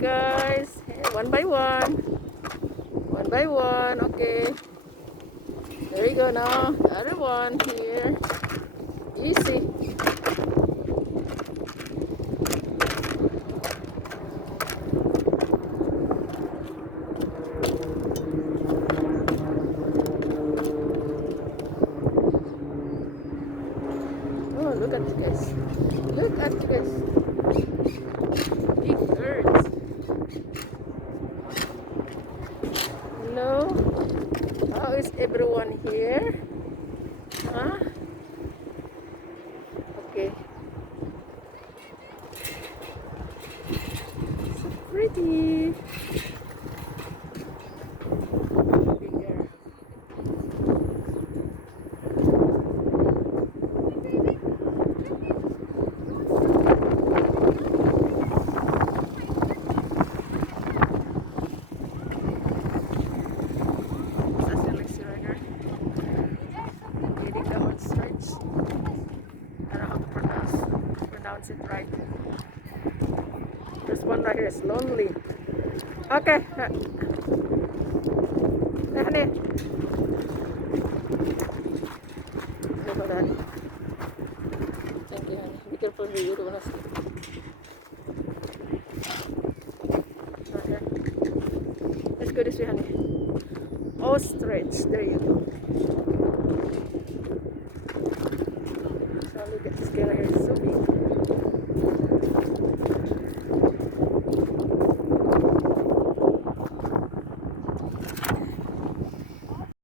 guys. One by one. One by one. Okay. There you go now. The other one here. Easy. Oh, look at this. Look at this. Big birds. Hello. How is everyone here? Huh? Okay. So pretty. Bigger. That's the Lexi Rider. Leading the ostrich. I don't know how to pronounce it right. This one right here is lonely. Okay. Honey. Look at that. Thank you, honey. Be careful with you. Don't want to sleep. Okay. Let's go this way, honey. Ostrich. There you go.